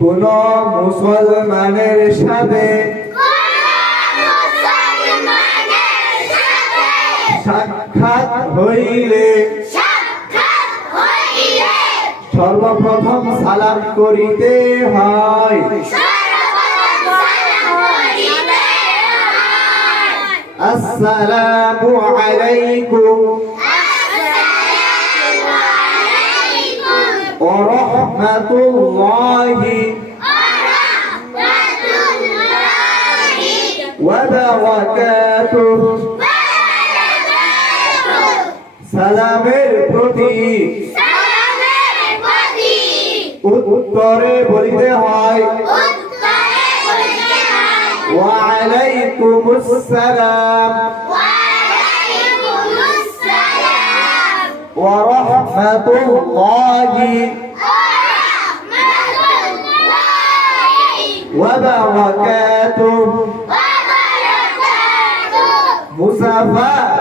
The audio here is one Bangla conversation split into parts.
কোন মুসলমানের সাথে সাক্ষাৎ হইলে সর্বপ্রথম সালাম করিতে হয়। আসসালামু আলাইকুম। ওয়া রাহমাতুল্লাহি। প্রতি উত্তরে বলিতে হয় ওয়া আলাইকুমুস সালাম ওয়া রাহমাতুল্লাহি ওয়া বারাকাতুহু।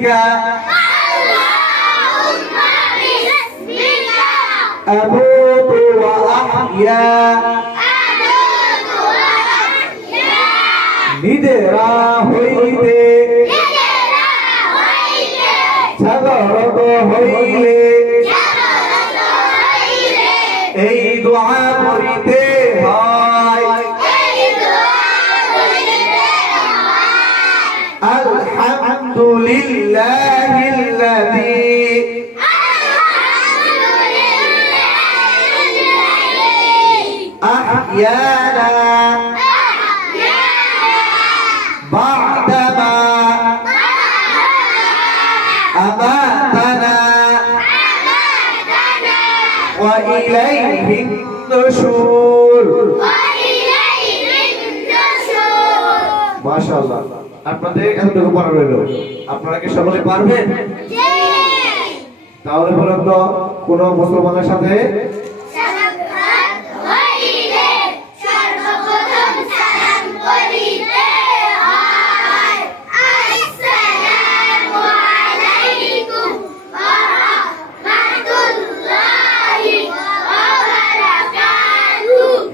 tiga. Abu tua ahya Abu tua ahya Nidra لله الذي أحيانا بعدما أماتنا وإليه النشور ما شاء الله আপনাদের এতটুকু পড়া রইল। আপনারা কি সকলে পারবেন? তাহলে বলুন তো কোন মুসলমানের সাথে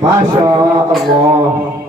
মাশাআল্লাহ।